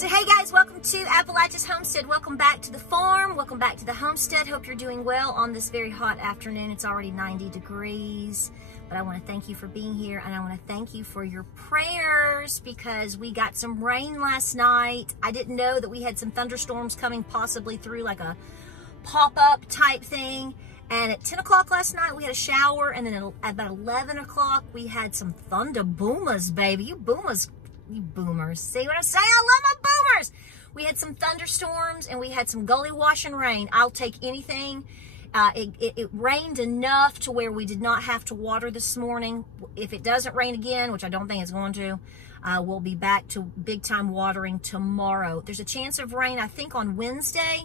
So hey guys, welcome to Appalachia's Homestead. Welcome back to the farm. Welcome back to the homestead. Hope you're doing well on this very hot afternoon. It's already 90 degrees. But I want to thank you for being here, and I want to thank you for your prayers because we got some rain last night. I didn't know that we had some thunderstorms coming possibly through, like a pop-up type thing. And at 10 o'clock last night, we had a shower, and then at about 11 o'clock, we had some thunder boomers, baby. You boomers. See what I'm saying? I love my boomers. We had some thunderstorms, and we had some gully washing rain. I'll take anything. It rained enough to where we did not have to water this morning. If it doesn't rain again, which I don't think it's going to, we'll be back to big time watering tomorrow. There's a chance of rain, I think, on Wednesday.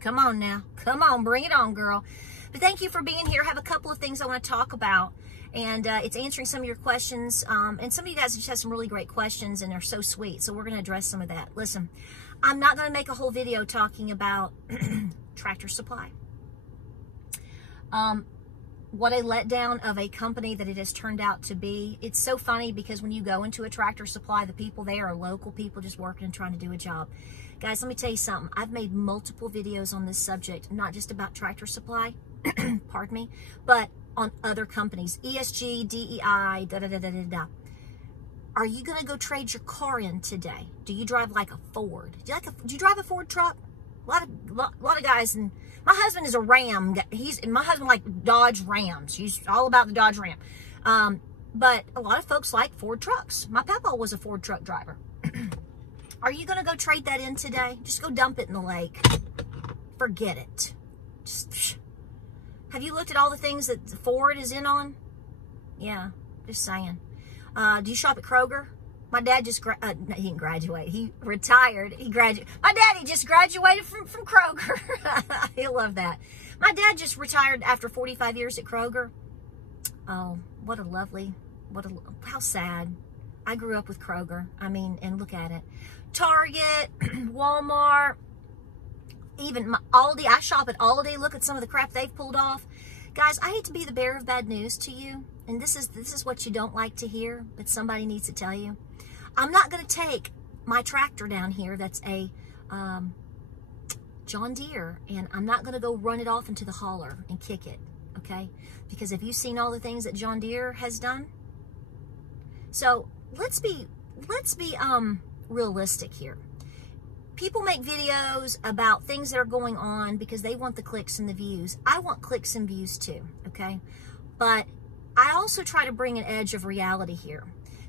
Come on now. Come on. Bring it on, girl. But thank you for being here. I have a couple of things I want to talk about. And it's answering some of your questions. And some of you guys just have some really great questions, and they're so sweet. So we're going to address some of that. Listen, I'm not going to make a whole video talking about Tractor Supply. What a letdown of a company that it has turned out to be. It's so funny because when you go into a Tractor Supply, the people there are local people just working and trying to do a job. Guys, let me tell you something. I've made multiple videos on this subject, not just about Tractor Supply, pardon me, but on other companies, ESG, DEI, da-da-da-da-da-da. Are you going to go trade your car in today? Do you drive like a Ford? Do you drive a Ford truck? A lot of guys, and my husband is a Ram. My husband like Dodge Rams. He's all about the Dodge Ram. But a lot of folks like Ford trucks. My papa was a Ford truck driver. Are you going to go trade that in today? Just go dump it in the lake. Forget it. Have you looked at all the things that Ford is in on? Yeah, just saying. Do you shop at Kroger? My dad just, he didn't graduate. He retired. My daddy just graduated from Kroger. He'll love that. My dad just retired after 45 years at Kroger. Oh, how sad. I grew up with Kroger. I mean, and look at it. Target, Walmart, even Aldi. I shop at Aldi. Look at some of the crap they've pulled off. Guys, I hate to be the bearer of bad news to you. And this is what you don't like to hear, but somebody needs to tell you. I'm not going to take my tractor down here that's a John Deere, and I'm not going to go run it off into the hauler and kick it, okay? Because have you seen all the things that John Deere has done? So let's be realistic here. People make videos about things that are going on because they want the clicks and the views. I want clicks and views too, okay? But I also try to bring an edge of reality here.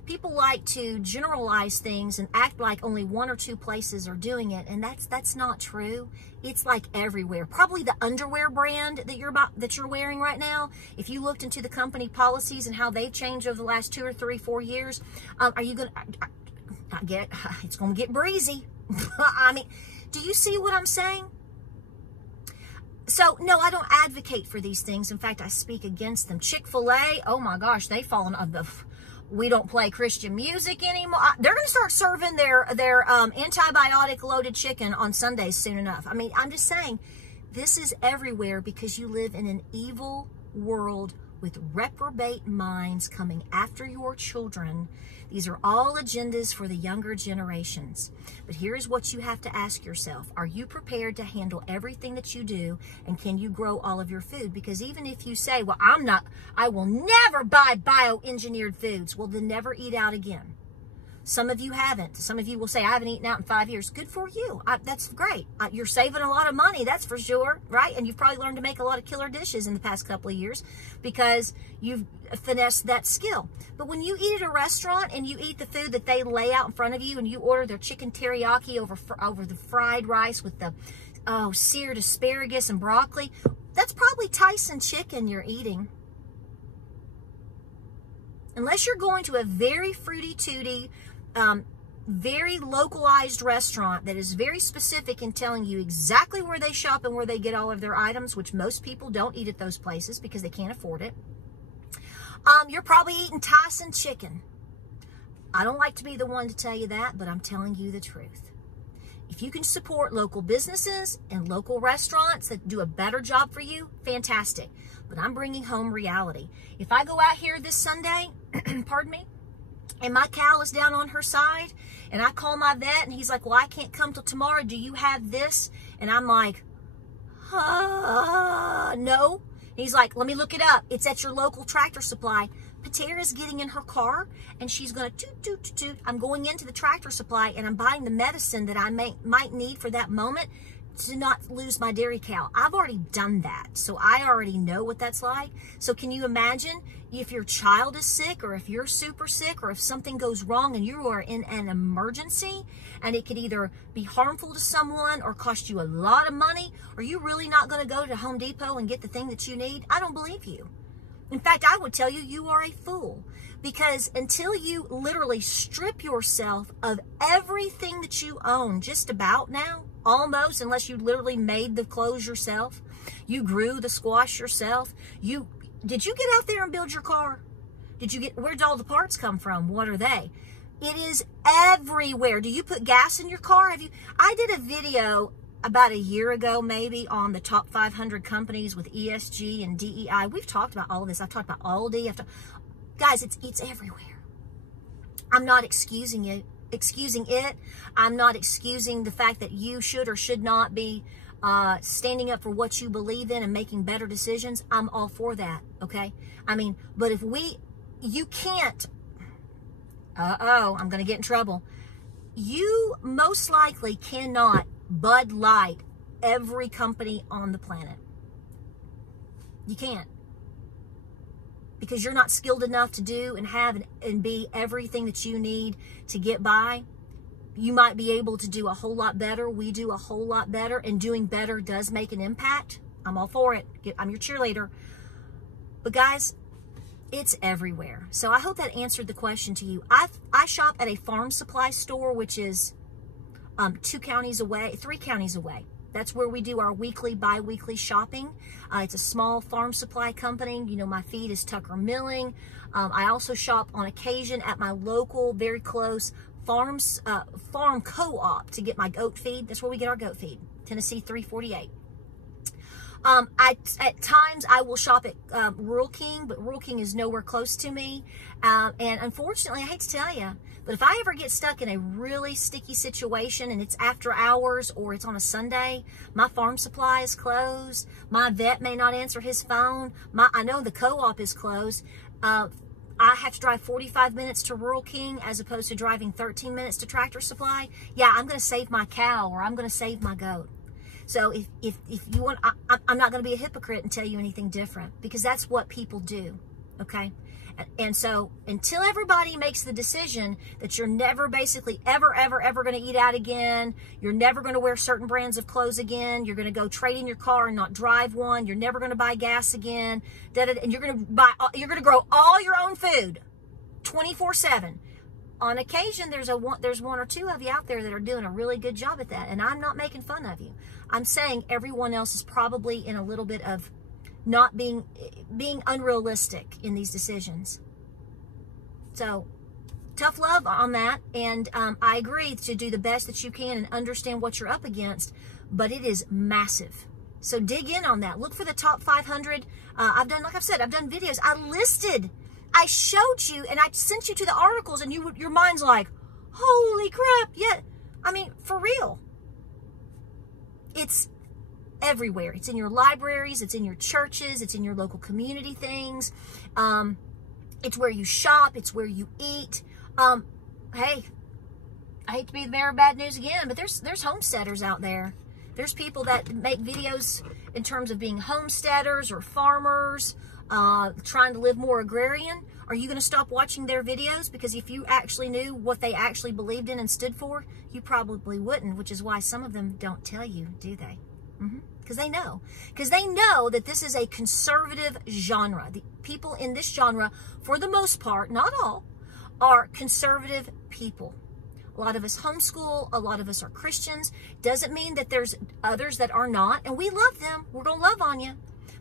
People like to generalize things and act like only one or two places are doing it, and that's not true. It's like everywhere. Probably the underwear brand that you're wearing right now. If you looked into the company policies and how they've changed over the last 2 or 3, 4 years, it's going to get breezy. I mean, do you see what I'm saying? So, no, I don't advocate for these things. In fact, I speak against them. ChickfilA, oh my gosh, they've fallen on the... We don't play Christian music anymore. They're going to start serving their antibiotic-loaded chicken on Sundays soon enough. I mean, I'm just saying, this is everywhere because you live in an evil world with reprobate minds coming after your children. These are all agendas for the younger generations. But here's what you have to ask yourself. Are you prepared to handle everything that you do? And can you grow all of your food? Because even if you say, well, I will never buy bioengineered foods. Well, then never eat out again. Some of you haven't. Some of you will say, I haven't eaten out in 5 years. Good for you. That's great. You're saving a lot of money, that's for sure, right? And you've probably learned to make a lot of killer dishes in the past couple of years because you've finessed that skill. But when you eat at a restaurant and you eat the food that they lay out in front of you and you order their chicken teriyaki over the fried rice with the seared asparagus and broccoli, that's probably Tyson chicken you're eating. Unless you're going to a very fruity-tooty, very localized restaurant that is very specific in telling you exactly where they shop and where they get all of their items, which most people don't eat at those places because they can't afford it. You're probably eating Tyson chicken. I don't like to be the one to tell you that, but I'm telling you the truth. If you can support local businesses and local restaurants that do a better job for you, fantastic. But I'm bringing home reality. If I go out here this Sunday, pardon me, and my cow is down on her side, and I call my vet, and he's like, well, I can't come till tomorrow. Do you have this? And I'm like, no. And he's like, let me look it up. It's at your local Tractor Supply. Patara's getting in her car, and she's going to toot, toot, toot, toot. I'm going into the Tractor Supply, and I'm buying the medicine that I might need for that moment to not lose my dairy cow. I've already done that, so I already know what that's like. So can you imagine if your child is sick, or if you're super sick, or if something goes wrong and you are in an emergency, and it could either be harmful to someone or cost you a lot of money? Are you really not going to go to Home Depot and get the thing that you need? I don't believe you. In fact, I would tell you, you are a fool, because until you literally strip yourself of everything that you own, just about now, almost, unless you literally made the clothes yourself, you grew the squash yourself, did you get out there and build your car? Where'd all the parts come from? What are they? It is everywhere. Do you put gas in your car? I did a video about a year ago, maybe, on the top 500 companies with ESG and DEI. We've talked about all of this. I've talked about Aldi. Guys, it's everywhere. I'm not excusing it. I'm not excusing the fact that you should or should not be standing up for what you believe in and making better decisions. I'm all for that, okay? I mean, but if you can't, I'm going to get in trouble. You most likely cannot Bud Light every company on the planet. You can't. Because you're not skilled enough to do and have and be everything that you need to get by. You might be able to do a whole lot better. We do a whole lot better, and doing better does make an impact. I'm all for it. I'm your cheerleader. But guys, it's everywhere. So I hope that answered the question to you. I shop at a farm supply store, which is 3 counties away. That's where we do our weekly, bi-weekly shopping. It's a small farm supply company. You know, my feed is Tucker Milling. I also shop on occasion at my local, very close farm co-op to get my goat feed. That's where we get our goat feed, Tennessee 348. At times I will shop at Rural King, but Rural King is nowhere close to me. And unfortunately, I hate to tell you, but if I ever get stuck in a really sticky situation and it's after hours or it's on a Sunday, my farm supply is closed. My vet may not answer his phone. I know the co-op is closed. I have to drive 45 minutes to Rural King as opposed to driving 13 minutes to Tractor Supply. Yeah, I'm going to save my cow, or I'm going to save my goat. So if you want, I'm not going to be a hypocrite and tell you anything different, because that's what people do, okay? And so until everybody makes the decision that you're never basically ever going to eat out again, you're never going to wear certain brands of clothes again, you're going to go trade in your car and not drive one, you're never going to buy gas again, and you're going to grow all your own food 24/7. On occasion, there's one or two of you out there that are doing a really good job at that, and I'm not making fun of you. I'm saying everyone else is probably in a little bit of not being unrealistic in these decisions. So tough love on that, and I agree to do the best that you can and understand what you're up against, but it is massive. So dig in on that. Look for the top 500. Like I've said, I've done videos. I showed you, and I sent you to the articles, and your mind's like, holy crap. Yeah, I mean, for real. It's everywhere. It's in your libraries, it's in your churches, it's in your local community things. It's where you shop, it's where you eat. Hey, I hate to be the bearer of bad news again, but there's homesteaders out there. There's people that make videos in terms of being homesteaders or farmers, trying to live more agrarian. Are you going to stop watching their videos? Because if you actually knew what they actually believed in and stood for, you probably wouldn't, which is why some of them don't tell you, do they? Because they know. Because they know that this is a conservative genre. The people in this genre, for the most part, not all, are conservative people. A lot of us homeschool. A lot of us are Christians. Doesn't mean that there's others that are not. And we love them. We're going to love on you.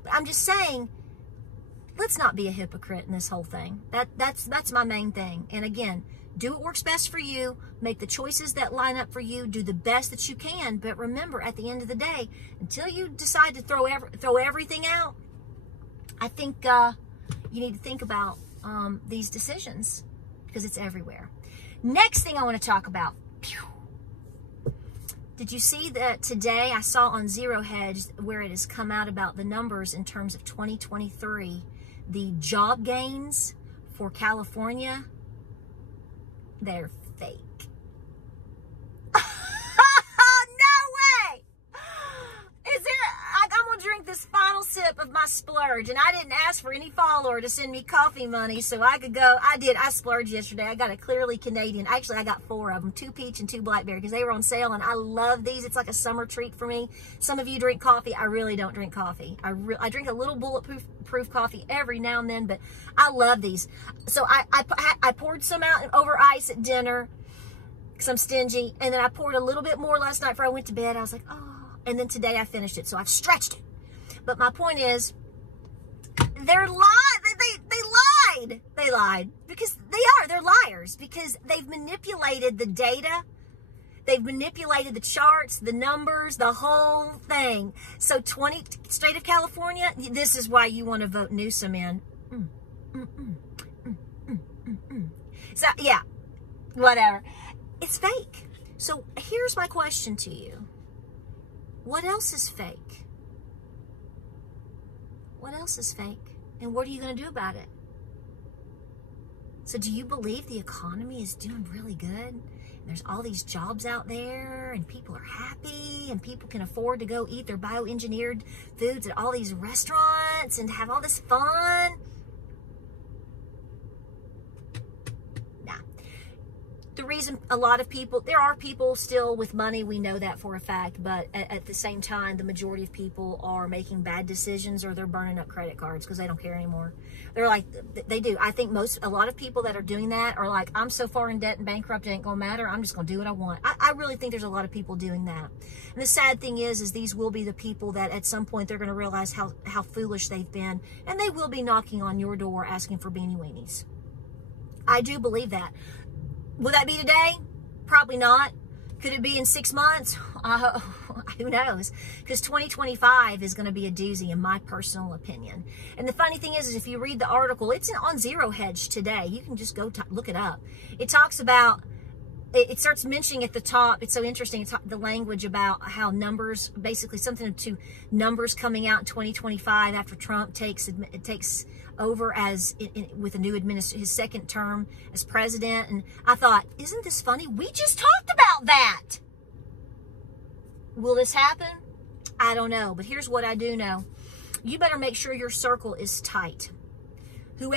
But I'm just saying, let's not be a hypocrite in this whole thing. That's my main thing. And again, do what works best for you. Make the choices that line up for you. Do the best that you can. But remember, at the end of the day, until you decide to throw everything out, I think you need to think about these decisions. because it's everywhere. Next thing I want to talk about. Did you see that today I saw on Zero Hedge where it has come out about the numbers in terms of 2023, the job gains for California? They're fake. Drink this final sip of my Splurge, and I didn't ask for any follower to send me coffee money so I could go. I splurged yesterday. I got a Clearly Canadian. Actually, I got 4 of them, 2 peach and 2 blackberry, because they were on sale, and I love these. It's like a summer treat for me. Some of you drink coffee. I really don't drink coffee. I drink a little bulletproof coffee every now and then, but I love these. So I poured some out over ice at dinner because I'm stingy, and then I poured a little bit more last night before I went to bed. I was like, oh, and then today I finished it, so I've stretched it. But my point is, they're lied. They lied because they're liars, because they've manipulated the data. They've manipulated the charts, the numbers, the whole thing. So state of California, this is why you want to vote Newsom in. So yeah, whatever. It's fake. So here's my question to you. What else is fake? What else is fake? And what are you going to do about it? So do you believe the economy is doing really good? And there's all these jobs out there, and people are happy, and people can afford to go eat their bioengineered foods at all these restaurants and have all this fun? The reason a lot of people, there are people still with money, we know that for a fact, but at the same time, the majority of people are making bad decisions, or they're burning up credit cards because they don't care anymore. They're like, they do. I think a lot of people that are doing that are like, I'm so far in debt and bankrupt, it ain't gonna matter. I'm just gonna do what I want. I really think there's a lot of people doing that. And the sad thing is these will be the people that at some point they're gonna realize how foolish they've been, and they will be knocking on your door asking for beanie weenies. I do believe that. Will that be today? Probably not. Could it be in 6 months? Who knows? Because 2025 is going to be a doozy, in my personal opinion. And the funny thing is if you read the article, it's on Zero Hedge today. You can just go look it up. It talks about, it starts mentioning at the top, it's so interesting, it's the language about how numbers, basically something to numbers coming out in 2025 after Trump takes over as with a new administration, his second term as president. And I thought, isn't this funny? We just talked about that. Will this happen? I don't know. But here's what I do know. You better make sure your circle is tight. Here's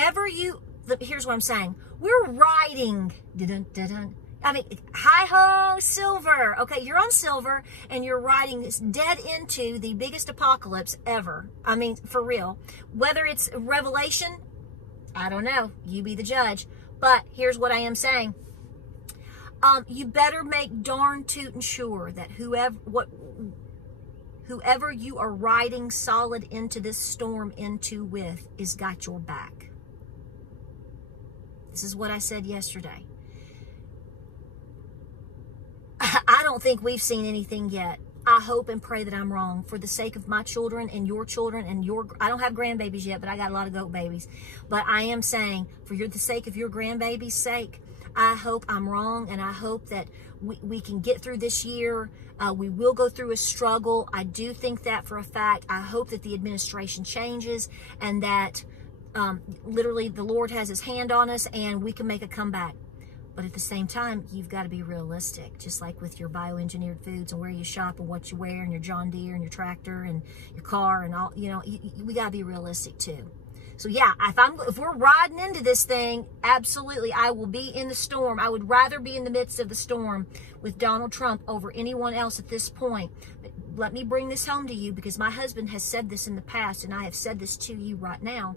what I'm saying. We're riding. I mean, hi-ho, silver. Okay, you're on silver, and you're riding this dead into the biggest apocalypse ever. I mean, for real. Whether it's Revelation, I don't know. You be the judge. But here's what I am saying. You better make darn tootin' sure that whoever you are riding solid into this storm into with is got your back. This is what I said yesterday. I don't think we've seen anything yet. I hope and pray that I'm wrong for the sake of my children and your children and I don't have grandbabies yet, but I got a lot of goat babies. But I am saying, for the sake of your grandbaby's sake, I hope I'm wrong, and I hope that we can get through this year. We will go through a struggle. I do think that for a fact. I hope that the administration changes, and that literally the Lord has his hand on us and we can make a comeback. But at the same time, you've got to be realistic, just like with your bioengineered foods and where you shop and what you wear and your John Deere and your tractor and your car and all, we got to be realistic too. So yeah, if we're riding into this thing, absolutely, I will be in the storm. I would rather be in the midst of the storm with Donald Trump over anyone else at this point. But let me bring this home to you, because my husband has said this in the past, and I have said this to you right now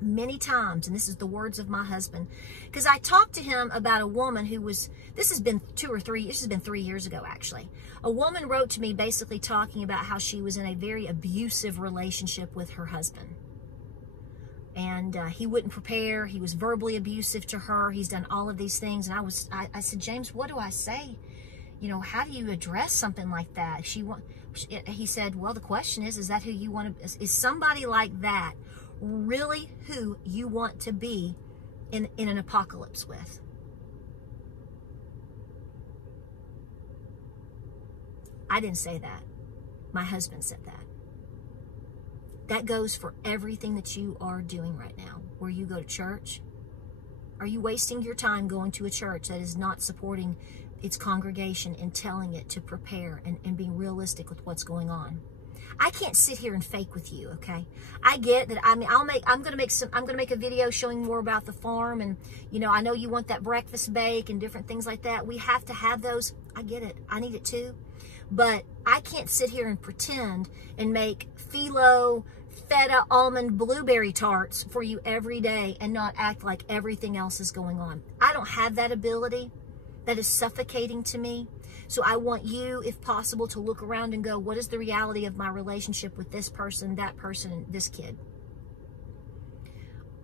many times, and this is the words of my husband, because I talked to him about a woman who was, this has been 3 years ago actually. A woman wrote to me basically talking about how she was in a very abusive relationship with her husband, and he wouldn't prepare. He was verbally abusive to her. He's done all of these things, and I said, James, what do I say? How do you address something like that? He said, well, the question is that who you want to, is somebody like that really who you want to be in an apocalypse with. I didn't say that. My husband said that. That goes for everything that you are doing right now. Where you go to church, are you wasting your time going to a church that is not supporting its congregation and telling it to prepare and being realistic with what's going on? I can't sit here and fake with you, okay? I get that. I mean, I'm gonna make a video showing more about the farm, and you know, I know you want that breakfast bake and different things like that. We have to have those. I get it. I need it too. But I can't sit here and pretend and make phyllo, feta, almond, blueberry tarts for you every day and not act like everything else is going on. I don't have that ability. That is suffocating to me. So I want you, if possible, to look around and go, what is the reality of my relationship with this person, that person, and this kid?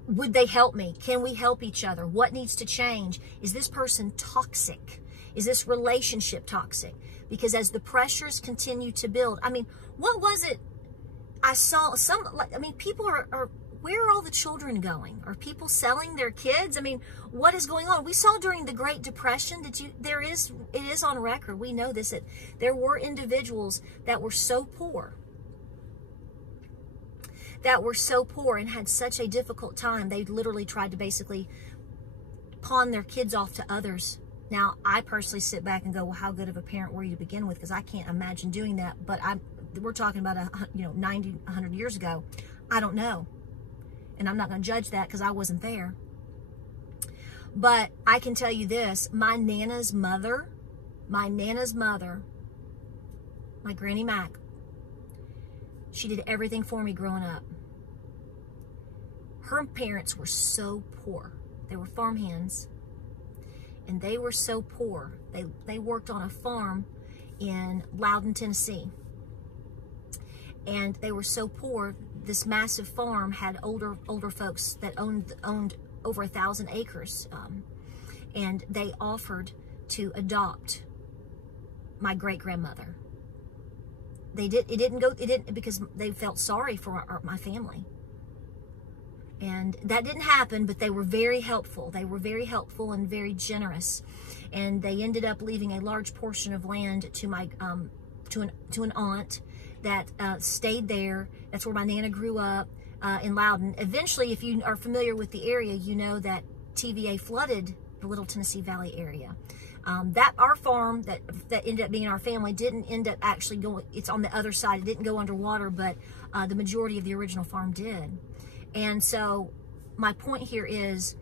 Would they help me? Can we help each other? What needs to change? Is this person toxic? Is this relationship toxic? Because as the pressures continue to build, I mean, what was it? I saw some, like, I mean, people are where are all the children going? Are people selling their kids? I mean, what is going on? We saw during the Great Depression, it is on record, we know this, that there were individuals that were so poor, and had such a difficult time, they literally tried to basically pawn their kids off to others. Now, I personally sit back and go, well, how good of a parent were you to begin with? Because I can't imagine doing that. But we're talking about 90, 100 years ago. I don't know. And I'm not going to judge that because I wasn't there. But I can tell you this. My Nana's mother, my Granny Mac, she did everything for me growing up. Her parents were so poor. They were farmhands. And they were so poor. They worked on a farm in Loudon, Tennessee. And they were so poor, this massive farm had older folks that owned over 1,000 acres. And they offered to adopt my great-grandmother. It didn't because they felt sorry for my family. And that didn't happen, but they were very helpful. They were very helpful and very generous. And they ended up leaving a large portion of land to my to an aunt that stayed there. That's where my Nana grew up in Loudon. Eventually, if you are familiar with the area, you know that TVA flooded the Little Tennessee Valley area. That our farm that ended up being our family didn't end up actually going. It's on the other side. It didn't go underwater, but the majority of the original farm did. And so my point here is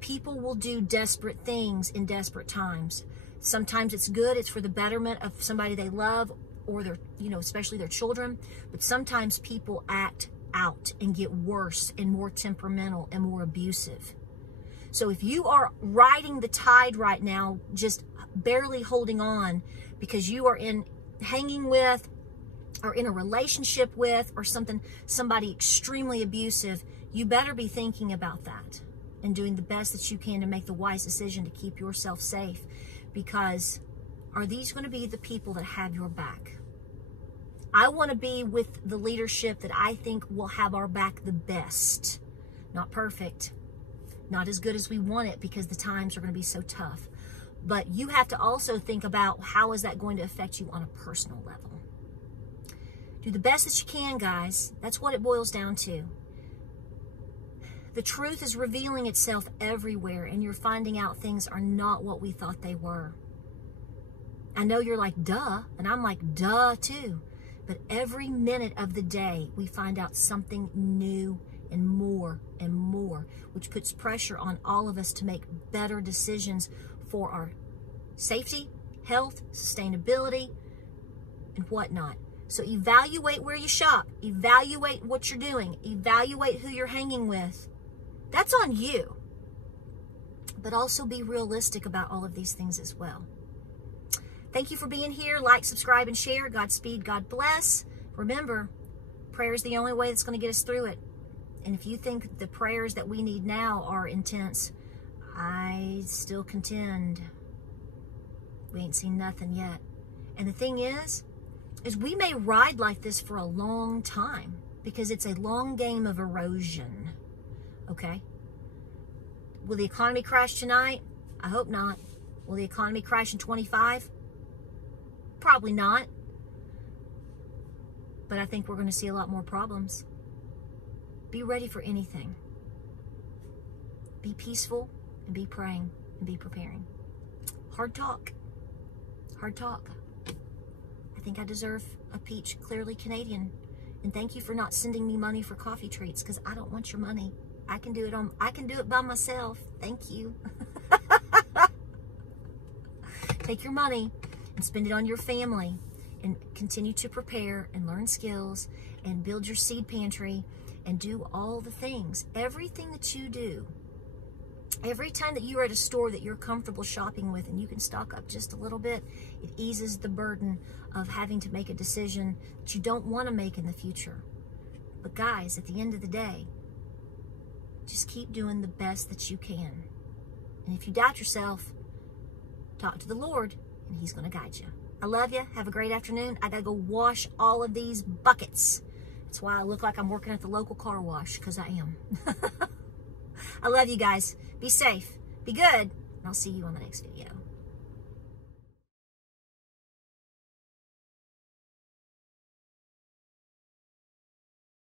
people will do desperate things in desperate times. Sometimes it's good, it's for the betterment of somebody they love or their, especially their children. But sometimes people act out and get worse and more temperamental and more abusive. So if you are riding the tide right now, just barely holding on because you are hanging with or in a relationship with or somebody extremely abusive, you better be thinking about that and doing the best that you can to make the wise decision to keep yourself safe. Because are these going to be the people that have your back? I want to be with the leadership that I think will have our back the best. Not perfect, not as good as we want it because the times are going to be so tough. But you have to also think about how is that going to affect you on a personal level. Do the best that you can, guys. That's what it boils down to. The truth is revealing itself everywhere, and you're finding out things are not what we thought they were. I know you're like, duh, and I'm like, duh, too. But every minute of the day, we find out something new and more, which puts pressure on all of us to make better decisions for our safety, health, sustainability, and whatnot. So evaluate where you shop. Evaluate what you're doing. Evaluate who you're hanging with. That's on you. But also be realistic about all of these things as well. Thank you for being here. Like, subscribe, and share. Godspeed. God bless. Remember, prayer is the only way that's going to get us through it. And if you think the prayers that we need now are intense, I still contend we ain't seen nothing yet. And the thing is we may ride like this for a long time because it's a long game of erosion. Okay? Will the economy crash tonight? I hope not. Will the economy crash in 25? Probably not. But I think we're going to see a lot more problems. Be ready for anything. Be peaceful and be praying and be preparing. Hard talk. Hard talk. I think I deserve a peach clearly Canadian. And thank you for not sending me money for coffee treats, because I don't want your money. I can do it by myself. Thank you. Take your money and spend it on your family, and continue to prepare and learn skills and build your seed pantry and do all the things. Everything that you do, every time that you're at a store that you're comfortable shopping with and you can stock up just a little bit, it eases the burden of having to make a decision that you don't want to make in the future. But guys, at the end of the day, just keep doing the best that you can. And if you doubt yourself, talk to the Lord and He's going to guide you. I love you. Have a great afternoon. I got to go wash all of these buckets. That's why I look like I'm working at the local car wash, because I am. I love you guys. Be safe. Be good. And I'll see you on the next video.